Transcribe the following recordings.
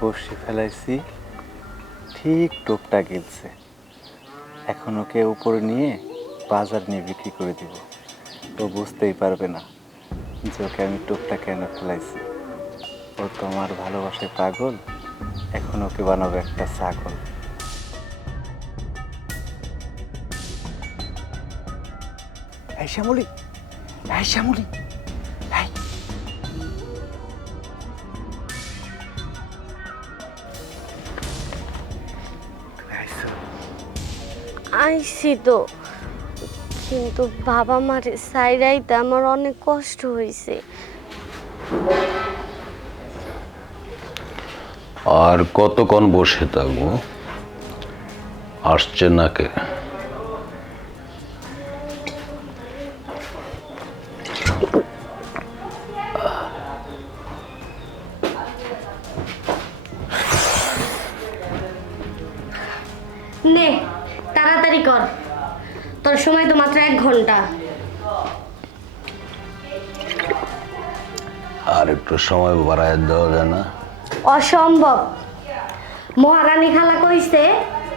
বসে ফেলাইছি। ঠিক টোপটা গেলছে। এখন ওকে উপরে নিয়ে বাজার নিয়ে বিক্রি করে দিব। ও বুঝতেই পারবে না যে ওকে আমি টোপটা কেন ফেলাইছি। ও তোমার ভালোবাসায় পাগল, এখন ওকে বানাবে একটা ছাগল। এই শ্যামলি এই শ্যামলি। আইসি তো কিন্তু বাবা মার সাইরাইতে আমার অনেক কষ্ট হয়েছে আর কতক্ষণ বসে থাকব? আসছে না কে? দেওয়া যায় না? অসম্ভব। মহারানী খালা কইছে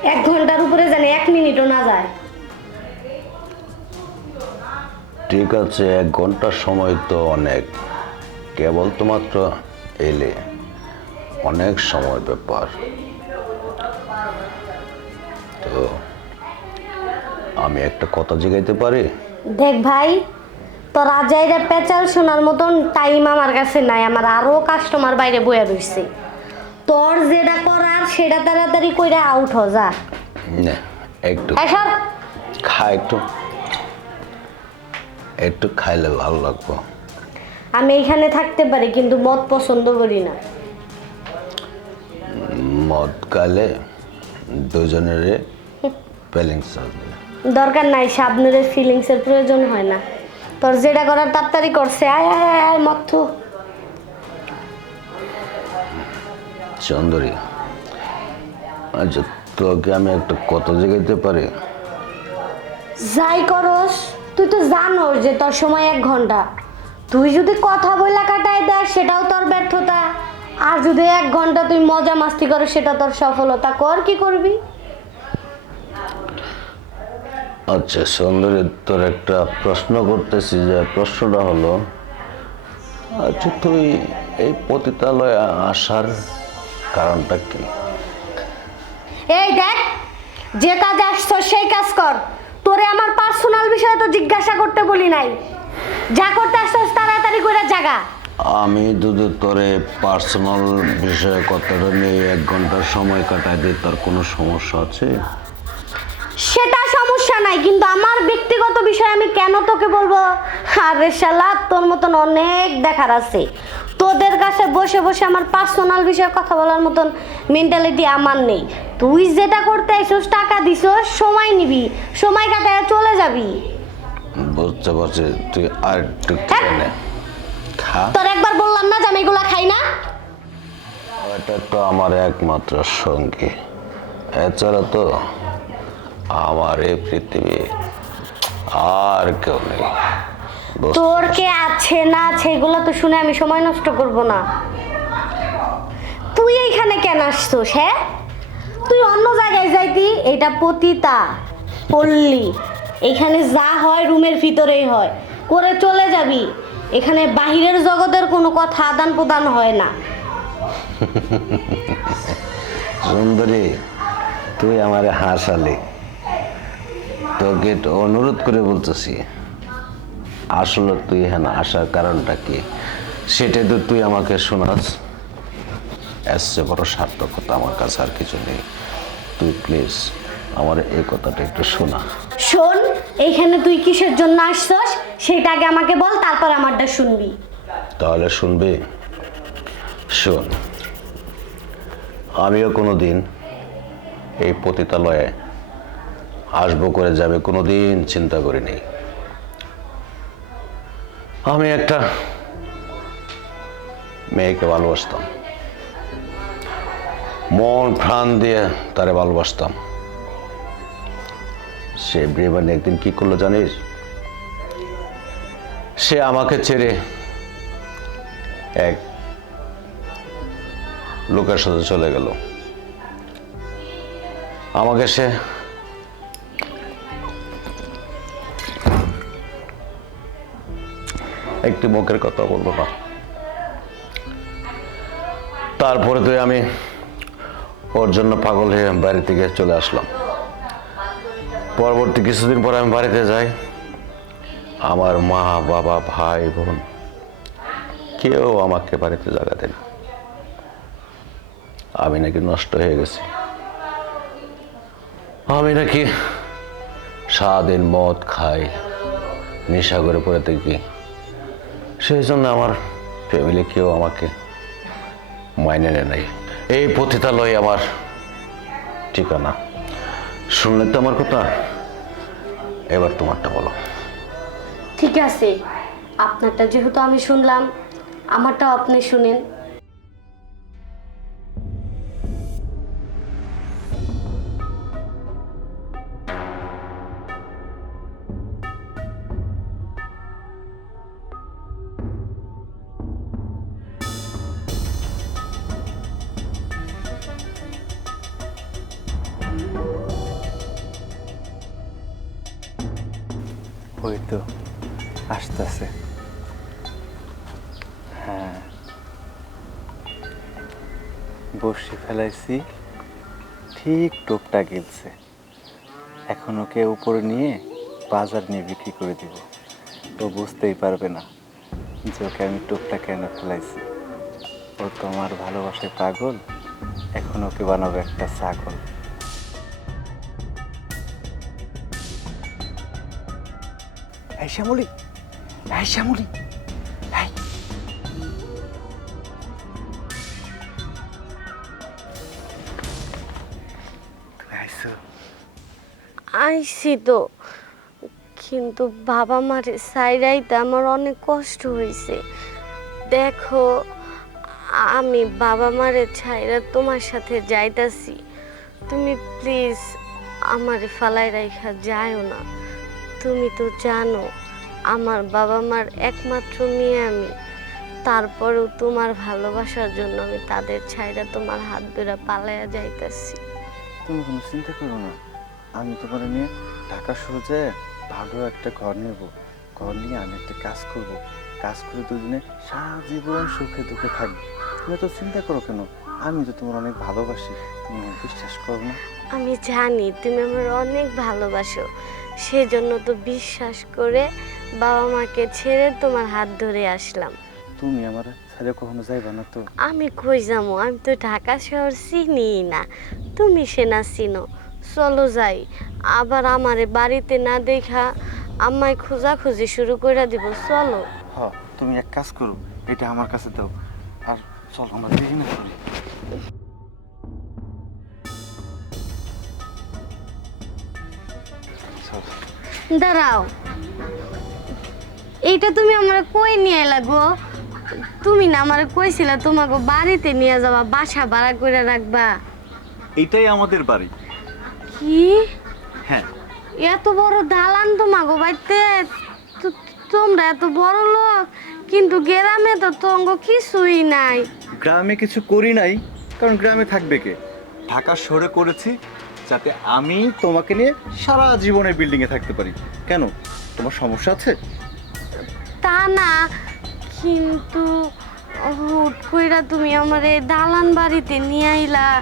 এক ঘণ্টার উপরে জানে এক মিনিটও না যায়। ঠিক আছে এক ঘণ্টার সময় তো অনেক। কেবল তো মাত্র এলে অনেক সময় ব্যাপার। তো আমি একটা কথা জিগাইতে পারি? দেখ ভাই তোর আজাইরা পেঁচাল শোনার মতন টাইম আমার কাছে নাই আমার আরও কাস্টমার বাইরে বয়ে রইছে। তোর যেটা করার সেটা তাড়াতাড়ি কইরা আউট হ যা। না একটু। এসব খা একটু। একটু খাইলে ভালো লাগবো। আমি এখানে থাকতে পারি কিন্তু মদ পছন্দ করি না। মদ কালে দুজনের দরকার নাই সাবনুরের ফিলিংসের প্রয়োজন হয় না। তোর যেটা করার তাড়াতাড়ি করছে। আয় আয় আয়, আয় মথু। চন্দরী আচ্ছা তোকে আমি একটা কথা জিগাইতে পারি? যাই করস তুই তো জানোস যে তোর সময় এক ঘণ্টা। তুই যদি কথা বইলা কাটায় দেয় সেটাও তোর ব্যর্থতা। আর যদি এক ঘণ্টা তুই মজা মাস্তি করো সেটা তোর সফলতা। কর কি করবি? আচ্ছা সুন্দরী তোর একটা প্রশ্ন করতেছি যে প্রশ্নটা হলো আচ্ছা তুই এই পতিতালয়ে আসার কারণটা কি? এই দেখ যে কাজ আসছো সেই কাজ কর। তোরে আমার পার্সোনাল বিষয়ে তো জিজ্ঞাসা করতে বলি নাই। যা করতে আসছস তাড়াতাড়ি করে জাগা। আমি দুধু তোরে পার্সোনাল বিষয়ে কথাটা নিয়ে এক ঘণ্টার সময় কাটাই দিই তার কোনো সমস্যা আছে? সমস্যা নাই কিন্তু আমার ব্যক্তিগত বিষয় আমি কেন তোকে বলব? আরে শালা তোর মতন অনেক দেখার আছে। তোদের কাছে বসে বসে আমার পার্সোনাল বিষয়ে কথা বলার মতন মেন্টালিটি আমার নেই। তুই যেটা করতে আইসস টাকা দিছস সময় নিবি সময় কাটায় চলে যাবি। বুঝতে পারছি তুই আর একটু খেয়ে নে খা। তোর একবার বললাম না যে আমি এগুলা খাই না? এটা তো আমার একমাত্র সঙ্গী। এছাড়া তো। আমার এই পৃথিবী আর কেউ নেই। তোর কে আছে না আছে এগুলো তো শুনে আমি সময় নষ্ট করব না। তুই এইখানে কেন আসছোস হ্যাঁ? তুই অন্য জায়গায় যাইতি এটা পতিতা পল্লী। এখানে যা হয় রুমের ভিতরেই হয়। করে চলে যাবি। এখানে বাহিরের জগতের কোনো কথা আদান প্রদান হয় না। সুন্দরী তুই আমার হাসালি। তোকে অনুরোধ করে বলতেছি আসলে তুই এখানে আসার কারণটা কি? সেটা তো তুই আমাকে শোনাস। এসছে বড় সার্থকতা আমার কাছে আর কিছু নেই। তুই প্লিজ আমার এই কথাটা একটু শোনা। শোন এইখানে তুই কিসের জন্য আসছস? সেটা আগে আমাকে বল তারপর আমারটা শুনবি। তাহলে শুনবি? শোন আমিও কোনো দিন এই পতিতালয়ে আসব করে যাবে কোনো দিন চিন্তা করিনি। আমি একটা মেয়েকে ভালোবাসতাম। মন প্রাণ দিয়ে তারে ভালোবাসতাম। সে ব্রেবানি একদিন কি করল জানিস? সে আমাকে ছেড়ে এক লোকের সাথে চলে গেল। আমাকে সে একটি মুখের কথা বলব না। তারপরে তুই আমি ওর জন্য পাগল হয়ে বাড়ি থেকে চলে আসলাম। পরবর্তী কিছুদিন পরে আমি বাড়িতে যাই। আমার মা, বাবা, ভাই, বোন, কেউ আমাকে বাড়িতে দেয় না। আমি নাকি নষ্ট হয়ে গেছি। আমি নাকি সারাদিন মদ খাই, নেশা করে পড়ে থাকি। সেই জন্য আমার ফ্যামিলি কেউ আমাকে মাইনে নেয় নাই। এই পতিতালয় আমার ঠিকানা। শুনলে তো আমার কথা। এবার তোমারটা বলো। ঠিক আছে। আপনারটা যেহেতু আমি শুনলাম, আমারটাও আপনি শুনেন। বসে ফেলাইছি, ঠিক টোপটা গেলছে। এখন ওকে উপরে নিয়ে বাজার নিয়ে বিক্রি করে দিব। ও বুঝতেই পারবে না যে ওকে আমি টোপটা কেন ফেলাইছি। ও তো আমার পাগল, এখন ওকে বানাবো একটা ছাগল। শ্যামলি, এই শ্যামলি। আইসি তো কিন্তু বাবা মার সাইডাইতে আমার অনেক কষ্ট হয়েছে। দেখো, আমি বাবা মারে ছাইরা তোমার সাথে যাইতাছি। তুমি প্লিজ আমার ফালাই রাইখা যাও না। তুমি তো জানো, আমার বাবা মার একমাত্র মেয়ে আমি। তারপরেও তোমার ভালোবাসার জন্য আমি তাদের ছাইরা তোমার হাত ধরে পালাইয়া যাইতাছি। তুমি কোনো চিন্তা করো না। আমি তোমার নিয়ে ঢাকা শহরে ভালো একটা ঘর নেব। ঘর নিয়ে আমি একটা কাজ করব। কাজ করে দুদিনে সারা জীবন সুখে দুঃখে থাকব। তুমি তো চিন্তা করো কেন? আমি তো তোমার অনেক ভালোবাসি। তুমি বিশ্বাস করো না? আমি জানি তুমি আমার অনেক ভালোবাসো। সেজন্য তো বিশ্বাস করে বাবা মাকে ছেড়ে তোমার হাত ধরে আসলাম। তুমি আমার ছেলে কখনো যাইবা না তো? আমি কই যাব? আমি তো ঢাকা শহর চিনি না। তুমি সে না চিনো। চলো যাই। আবার আমারে বাড়িতে না দেখা আমায় খোঁজাখুঁজি শুরু করে দিব চলো। হ তুমি এক কাজ করো এটা আমার কাছে দাও। আর চল আমরা দেরি না করি দাঁড়াও। এইটা তুমি আমার কই নিয়ে লাগো তুমি না আমার কইছিলা তোমাকে বাড়িতে নিয়ে যাবা বাসা ভাড়া করে রাখবা। এইটাই আমাদের বাড়ি। কি? হ্যাঁ। এত বড় দালান তোমাগো বাড়িতে তো- তোমরা এত বড় লোক কিন্তু গ্রামে তো তঙ্গ কিছুই নাই। গ্রামে কিছু করি নাই কারণ গ্রামে থাকবে কে? ঢাকা শহরে করেছি যাতে আমি তোমাকে নিয়ে সারা জীবনে বিল্ডিংয়ে থাকতে পারি। কেন? তোমার সমস্যা আছে? তা না কিন্তু হুট কইরা তুমি আমার এই দালান বাড়িতে নিয়ে আইলা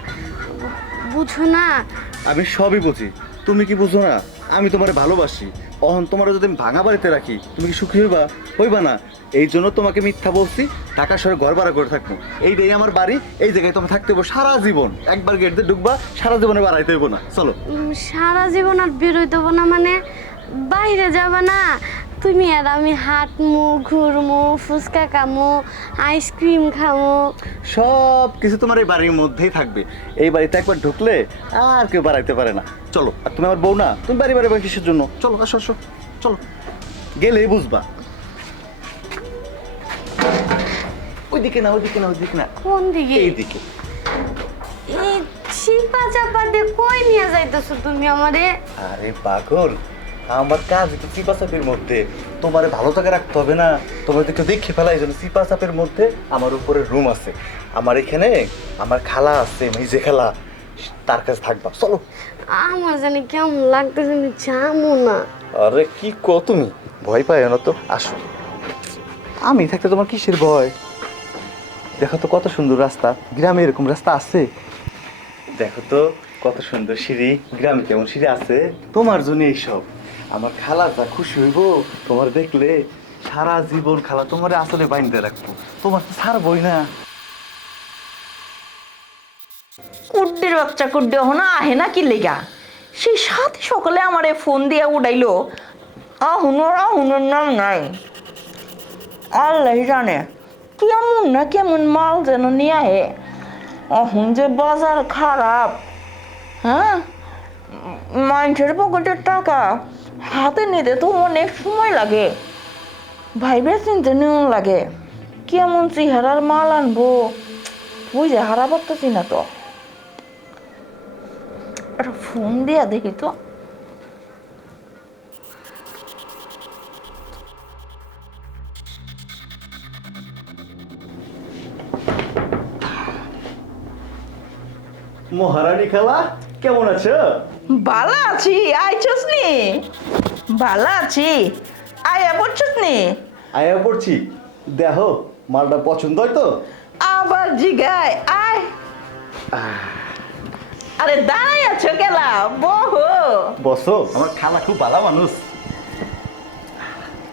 বুঝো না? আমি সবই বুঝি। তুমি কি বুঝো না? আমি তোমার ভালোবাসি। অহন তোমার যদি আমি ভাঙা বাড়িতে রাখি, তুমি কি সুখী হইবা? হইবা না। এই জন্য তোমাকে মিথ্যা বলছি, ঢাকা শহরে ঘর ভাড়া করে থাকব। এই এইটাই আমার বাড়ি, এই জায়গায় তোমার থাকতে হব সারা জীবন। একবার গেট দিয়ে ঢুকবা, সারা জীবনে বাড়াইতে হইব না। চলো। সারা জীবন আর বেরোই দেবো না মানে বাইরে যাবা না। তুমি আর আমি হাঁটমু ঘুরমু ফুচকা খামু আইসক্রিম খামু। সব কিছু তোমার এই বাড়ির মধ্যেই থাকবে। এই বাড়িতে একবার ঢুকলে আর কেউ বাড়াইতে পারে না। চলো আর তুমি আমার বউ না তুমি বাড়ি বাড়ি বাড়ি কিসের জন্য? চলো আসো আসো চলো। গেলেই বুঝবা। ওইদিকে না ওইদিকে না ওইদিকে না। কোন দিকে? এইদিকে। এই চিপা চাপা দিয়ে কই নিয়ে যাইতেছো তুমি আমারে? আরে পাগল আমার কাজ একটু চিপা চাপের মধ্যে। তোমার ভালো থাকা রাখতে হবে না। তোমার কেউ দেখে ফেলা এই জন্য চিপা চাপের মধ্যে আমার উপরে রুম আছে। আমার এখানে আমার খালা আছে মেজে খালা তার কাছে থাকবা। চলো। আমার জানি কেমন লাগতেছে আমি যাব না। আরে কি কো তুমি? ভয় পাই না তো আসো। আমি থাকতে তোমার কিসের ভয়? দেখো তো কত সুন্দর রাস্তা। গ্রামে এরকম রাস্তা আছে। দেখো তো কত সুন্দর সিঁড়ি। গ্রামে কেমন সিঁড়ি আছে? তোমার জন্য এইসব। আমার খালা যা খুশি হইব, তোমার দেখলে সারা জীবন খালা তোমার আসলে বাইন্দে রাখব। তোমার তো ছাড়বই না। কুড্ডির বাচ্চা কুড্ডি হনা আহে না কি লেগা? সেই সাথে সকালে আমারে ফোন দিয়া উড়াইলো আহুনোর আহুনোর নাম নাই। আল্লাহ জানে, কেমন না কেমন মাল যেন নিয়ে আহে। অহন যে বাজার খারাপ হ্যাঁ? মানুষের পকেটের টাকা। হাতে নিতে তো অনেক সময় লাগে। ভাইবে চিনতে নেওয়া লাগে। কেমন চেহারার মাল আনব? বুঝে হারা পারতেছি না তো। ফোন দিয়া দেখি তো। মহারানী খালা, কেমন আছো? ভালো আছি আইছস নি ভালো আছি আয়া পড়ছস নি আয়া পড়ছি দেখো মালটা পছন্দ হয় তো? আবার জিগায় আয়। আরে দাঁড়াই আছো গেলা বহু। বসো আমার খালা খুব ভালো মানুষ।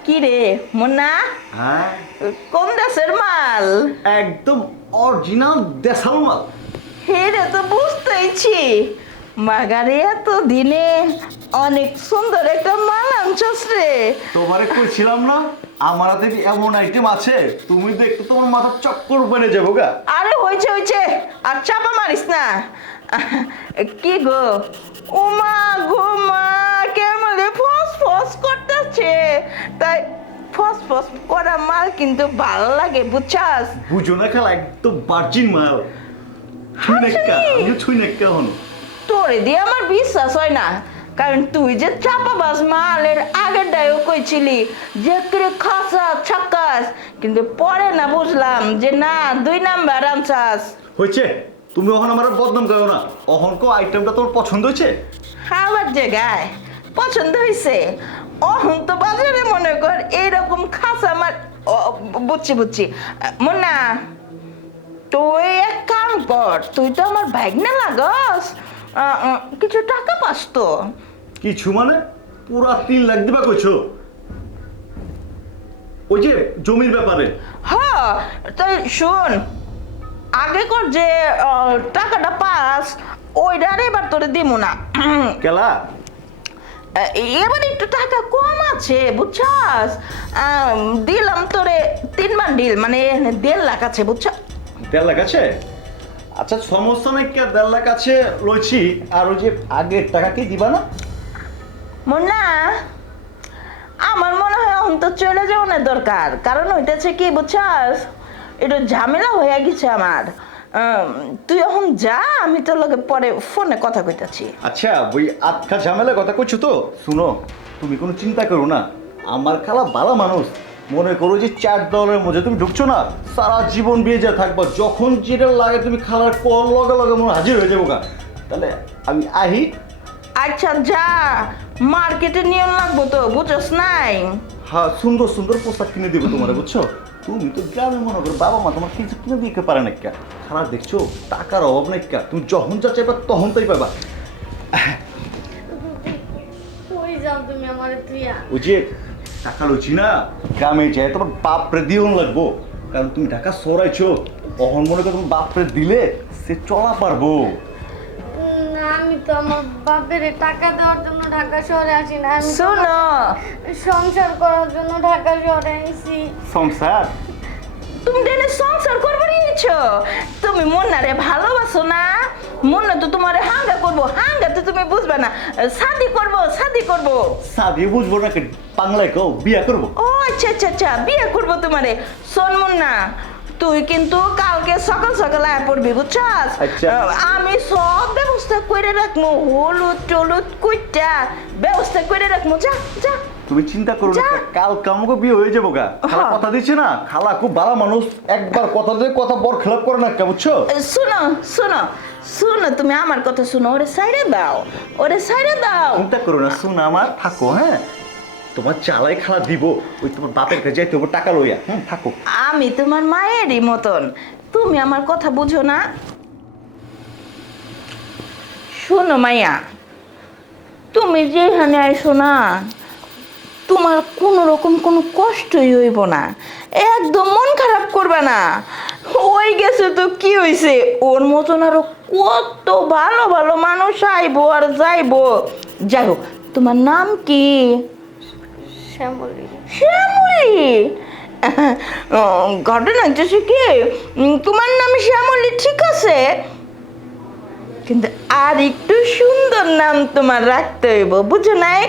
কি রে মুন্না? হ্যাঁ? কোন দেশের মাল? একদম অরিজিনাল দেশাল মাল। হেরে তো বুঝতেইছি। মাগারে এত দিনে অনেক সুন্দর একটা মাল আনছস রে। তোমারে কইছিলাম না আমার হাতে এমন আইটেম আছে? তুমি দেখতে তোমার মাথা চক্কর বেড়ে যাব গা। আরে হয়েছে হয়েছে আর চাপা মারিস না। কি গো? উমা ঘুমা কেমন রে ফস ফস করতেছে? তাই ফস ফস করা মাল কিন্তু ভালো লাগে বুঝছাস? বুঝো না খালা একদম বার্জিন মাল। ছুই নাক্কা ছুই নাক্কা হন। তোরে দিয়ে আমার বিশ্বাস হয় না। কারণ তুই যে চাপাবাজ মালের আগের ডায়ও কইছিলি যে করে খাসা ছাক্কাস কিন্তু পরে না বুঝলাম যে না দুই নাম্বার আনসাস হয়েছে তুমি ওখানে আমার বদনাম করো না। অহন কো আইটেমটা তোর পছন্দ হয়েছে খাওয়ার জায়গায় পছন্দ হয়েছে অহন তো বাজারে মনে কর এইরকম খাসা আমার বুঝছি বুঝছি। মুন্না তুই এক কাম কর তুই তো আমার ব্যাগ না লাগস। কিছু টাকা পাস তো। কিছু মানে? পুরা তিন লাখ দিবা কইছো? ওই যে জমির ব্যাপারে। হ্যাঁ তাই শোন আগে কর যে টাকাটা পাস ওইটার এবার তোরে দিব না। কেলা? এবার একটু টাকা কম আছে বুঝছাস? দিলাম তোরে তিন বান্ডিল মানে দেড় লাখ আছে বুঝছ? দেড় লাখ আছে? আচ্ছা সমস্যা নাই কে দেড় লাখ আছে লইছি আর ওই যে আগের টাকা কি দিবা না? মুন্না আমার মনে হয় এখন তো চলে যাওয়ার দরকার। কারণ হইতেছে কি বুঝছাস? একটু ঝামেলা হয়ে গেছে আমার। আম, তুই এখন যা আমি তোর লগে পরে ফোনে কথা কইতাছি। আচ্ছা ওই আটকা ঝামেলা কথা কইছো তো? শুনো তুমি কোনো চিন্তা করো না। আমার খালা ভালো মানুষ মনে করো যে চার দলের মধ্যে তুমি ঢুকছো না সারা জীবন বিয়ে যা থাকবা। যখন যেটা লাগে তুমি খালার কল লগে লগে মনে হাজির হয়ে যাব গা। তাহলে আমি আহি আচ্ছা যা। মার্কেটে নিয়ে লাগবো তো বুঝছস নাই? হ্যাঁ সুন্দর সুন্দর পোশাক কিনে দেবো তোমার বুঝছ? তুমি তো গ্রামে মনে করো বাবা মা তোমার কিছু কিনে দিতে পারে না কা। খারাপ দেখছ? টাকার অভাব নাই কা। তুমি যখন যা চাইবা তখন তাই পাবা। কই যাও তুমি আমার তুইয়া? ওই যে টাকা লইছি না গ্রামে যায় তোমার বাপরে দিয়েও লাগবো। কারণ তুমি টাকা সরাইছো অহন মনে করো তোমার বাপরে দিলে সে চলা পারব। আমি তো আমার বাপের টাকা দেওয়ার জন্য ঢাকা শহরে আসি না আমি শোনো। সংসার করার জন্য ঢাকা শহরে আইছি। সংসার? তুমি সংসার করবে নিয়েছো তুমি মুন্নারে ভালোবাসো না মুন্না তো তোমারে হাঙ্গা করব হাঙ্গা তো তুমি বুঝবে না। শাদি করব শাদি করব। সাদি বুঝব না বাংলায় কও বিয়া করব? ও আচ্ছা আচ্ছা আচ্ছা বিয়ে করব তোমারে। শোন মুন্না তুই কিন্তু কালকে সকাল সকাল আয় পড়বি বুঝছাস? আচ্ছা। আমি সব ব্যবস্থা করে রাখব হলুদ টলুদ কুইটা ব্যবস্থা করে রাখব যা যা। তুমি চিন্তা করো না কাল কামকে বিয়ে হয়ে যাব গা। খালা হ্যাঁ। কথা দিচ্ছে না? খালা খুব ভালো মানুষ একবার কথা দিয়ে কথা বর খেলাপ করে না বুঝছ? শোনো শোনো শোনো তুমি আমার কথা শোনো ওরে সাইডে দাও ওরে সাইডে দাও। চিন্তা করো না শুন আমার থাকো হ্যাঁ? তোমার চালাই খালা দিব ওই তোমার বাপের কাছে যাইতে হবে টাকা লইয়া হুম থাকো। আমি তোমার মায়েরই মতন তুমি আমার কথা বুঝো না। শোনো মাইয়া তুমি যেখানে আইসো না তোমার কোনো রকম কোনো কষ্টই হইব না। একদম মন খারাপ করবে না। ওই গেছে তো কি হয়েছে ওর মতন আরও কত ভালো ভালো মানুষ আইবো আর যাইবো। যাই হোক তোমার নাম কি? শ্যামলী। শ্যামলী? ঘটনা হচ্ছে কি? তোমার নাম শ্যামলী ঠিক আছে? কিন্তু আর একটু সুন্দর নাম তোমার রাখতে হইব বুঝো নাই?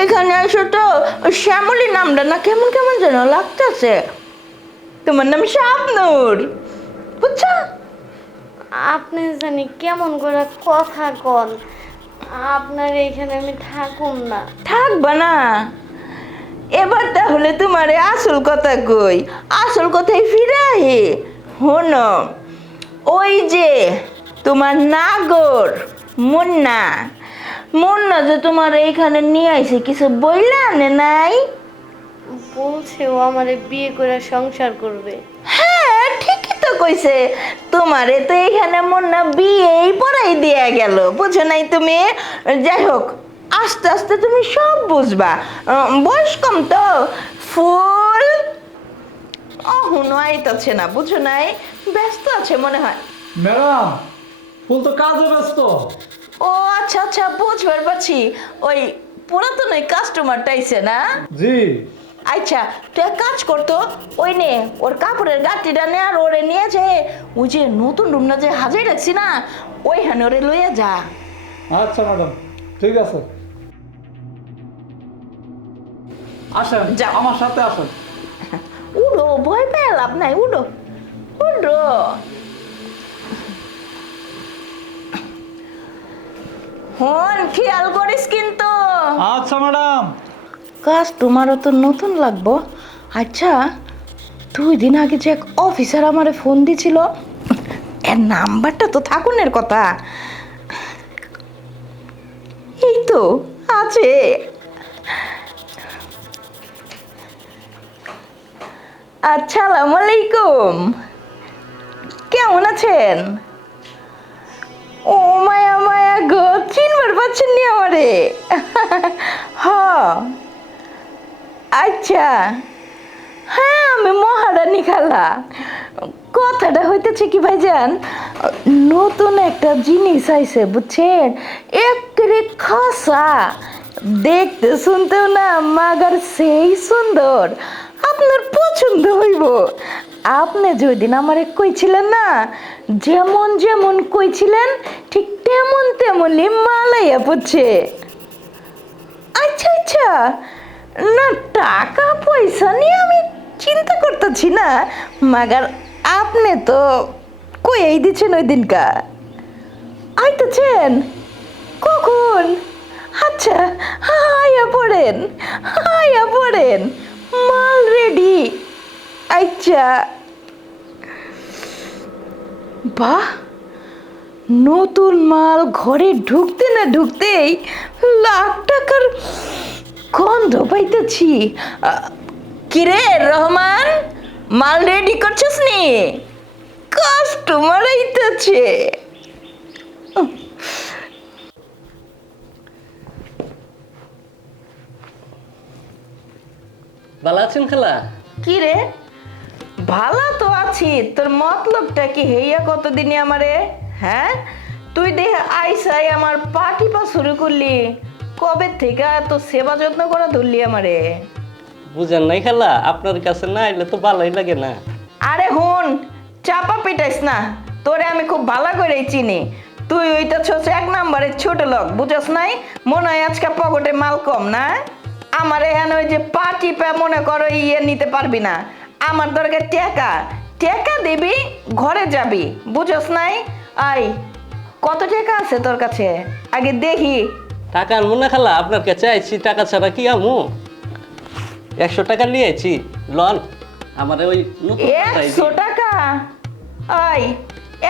এখানে এসো তো শ্যামলী নামটা না কেমন কেমন যেন লাগতেছে। তোমার নাম শাবনুর বুঝছ? আপনি জানি কেমন করে কথা কন। আপনার এখানে আমি থাকুম না। থাকবা না? এবার তাহলে তোমার আসল কথা কই। আসল কথাই ফিরাই। হন ওই যে তোমার নাগর মুন্না। মুন্না যে তোমার এইখানে নিয়ে আইছে কিছু আনে নাই? বলছে ও আমারে বিয়ে করে সংসার করবে। হ্যাঁ ঠিকই তো কইছে। তোমারে তো এইখানে মুন্না বিয়েই পড়াই দিয়া গেল। বুঝো নাই তুমি? যাই হোক আস্তে আস্তে তুমি সব বুঝবা। বয়স কম তো? ফুল? অহুনো আইতাছে না বুঝো নাই? ব্যস্ত আছে মনে হয়। ম্যাডাম ফুল তো কাজে ব্যস্ত। ও আচ্ছা আচ্ছা বুঝবার পারছি। ওই পুরাতন ওই কাস্টমারটা আইছে না? জি। আচ্ছা তুই এক কাজ করতো ওই নে ওর কাপড়ের গাঁটিটা নে আর ওরে নিয়ে যে। ওই যে নতুন রুমটা যে হাজাই রাখছি না ওইখানে ওরে লইয়া যা। আচ্ছা ম্যাডাম ঠিক আছে। আসেন যা। আমার সাথে আসেন। উড়ো ভয় পেয়ে লাভ নাই উড়ো। উড়ো। হন খেয়াল করিস কিন্তু। আচ্ছা ম্যাডাম। কাজ কাস্টমারও তো নতুন লাগবো। আচ্ছা দুই দিন আগে যে এক অফিসার আমারে ফোন দিছিল এর নাম্বারটা তো থাকুনের কথা। এই তো আছে। আসসালামু আলাইকুম কেমন আছেন? ও মায়া মায়া গো চিনবার পাচ্ছেন নি আমারে। হ। আচ্ছা। হ্যাঁ আমি মহারানী খালা। কথাটা হইতেছে কি ভাইজান? নতুন একটা জিনিস আইছে, বুঝছেন? একেবারে খাসা। দেখতে শুনতেও না, মাগার সেই সুন্দর। আপনার পছন্দ হইব। আপনি যেদিন আমারে কইছিলেন না, যেমন যেমন কইছিলেন, ঠিক তেমন তেমনই মালাইয়া পড়ছে। আচ্ছা আচ্ছা। না, টাকা পয়সা নিয়ে আমি চিন্তা করতেছি না, মাগার আপনি তো কই দিচ্ছেন ওই দিনকা। আইতেছেন? কখন? আচ্ছা হাইয়া পড়েন হাইয়া পড়েন। মাল বাহ নতুন মাল ঘরে ঢুকতে না ঢুকতেই লাখ টাকার গন্ধ পাইতেছি। কিরে রহমান মাল রেডি করছিস নি? কাস্টমার আইতেছে। ভালো আছেন খালা? কিরে? ভালো তো আছি। তোর মতলবটা কি? হেইয়া কতদিনে আমারে? হ্যাঁ? তুই দেহে আইসাই আমার পা টিপা শুরু করলি। কবে থেকে তো সেবা যত্ন করা ধরলি আমারে? বুঝেন নাই খালা আপনার কাছে না এলে তো ভালোই লাগে না। আরে হুন চাপা পিটাইস না। তোরে আমি খুব ভালো করেই চিনি। তুই ওইটা ছোট এক নাম্বারের ছোট লোক বুঝস নাই? মনে হয় আজকে পকেটে মাল কম না? আমার এখানে ওই যে পাটি পে মনে করো ইয়ে নিতে পারবি না। আমার দরকার টেকা টেকা দিবি ঘরে যাবি বুঝস নাই? আই কত টাকা আছে তোর কাছে? আগে দেখি। টাকা আনব না খালা আপনার কাছে আইছি টাকা ছাড়া কি আমু একশো টাকা নিয়েছি লন আমার ওই একশো টাকা? আই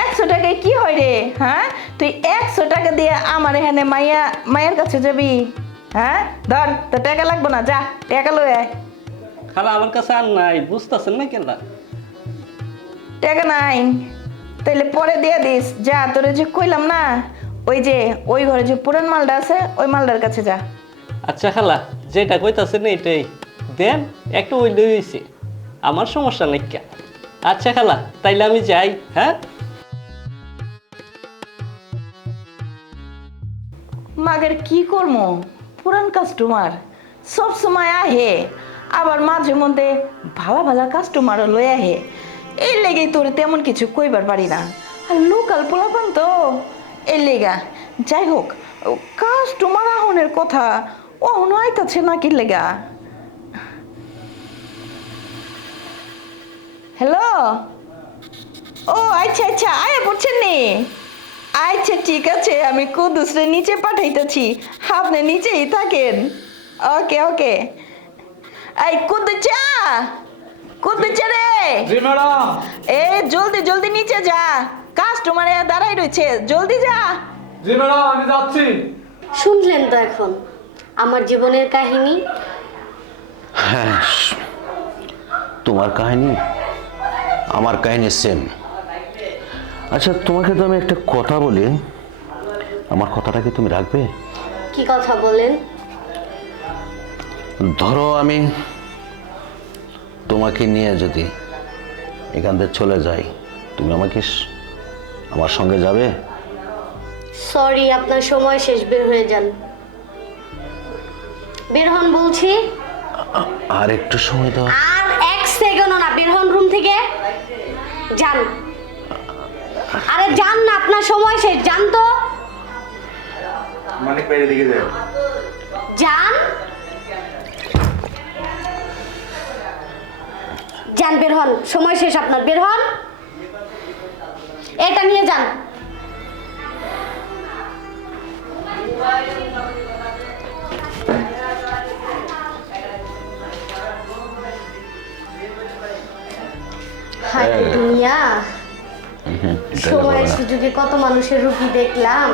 একশো টাকায় কি হয় রে হ্যাঁ? তুই একশো টাকা দিয়ে আমার এখানে মাইয়া মায়ের কাছে যাবি হ্যাঁ? ধর তো টাকা লাগবে না যা টাকা লয়ে আয়। খালা আমার কাছে আর নাই বুঝতেছেন না কেলা? টাকা নাই। তাইলে পরে দিয়ে দিস। যা তোরে যে কইলাম না ওই যে ওই ঘরে যে পুরান মালটা আছে ওই মালটার কাছে যা। আচ্ছা খালা যেটা কইতাছেন এইটাই। দেন একটু ওই লইছে আমার সমস্যা নাই কে। আচ্ছা খালা তাইলে আমি যাই হ্যাঁ? মাগের কি করব পুরান কাস্টমার সব সময় আহে। আবার মাঝে মধ্যে ভালো ভালো কাস্টমারও লই আহে। এই লেগেই তোর তেমন কিছু কইবার পারি না। আর লোকাল পোলাপান তো এই লেগা। যাই হোক কাস্টমার আহনের কথা অহন আইতাছে নাকি লেগা। হ্যালো? ও আচ্ছা আচ্ছা আয়া পড়ছেন নি? আচ্ছা ঠিক আছে, আমি কুদুসরে নিচে পাঠাইতেছি। আপনি নিচেই থাকেন। ওকে ওকে। এই কুদুচা কুদুচা রে! জি ম্যাডাম। এ জলদি জলদি নিচে যা। কাস্টমার দাঁড়াই রয়েছে। জলদি যা। জি ম্যাডাম আমি যাচ্ছি। শুনলেন তো এখন আমার জীবনের কাহিনী? হ্যাঁ তোমার কাহিনী? আমার কাহিনী সেম। আচ্ছা তোমাকে তো আমি একটা কথা বলি। আমার কথাটা কি তুমি রাখবে? কি কথা বলেন? ধরো আমি তোমাকে নিয়ে যদি এখান থেকে চলে যাই তুমি আমাকে আমার সঙ্গে যাবে? সরি আপনার সময় শেষ বের হয়ে যান। বের হন বলছি। আর একটু সময় দাও। আর এক সেকেন্ডও না বের হন রুম থেকে। যান। আরে যান না আপনার সময় শেষ যান তো। মানিক বাইরে দিকে যায় যান। যান বের হন। সময় শেষ আপনার বের হন। এটা নিয়ে যান। হায় দুনিয়া। হুম, সময়ের হবে সুযোগে কত মানুষের রুগী দেখলাম।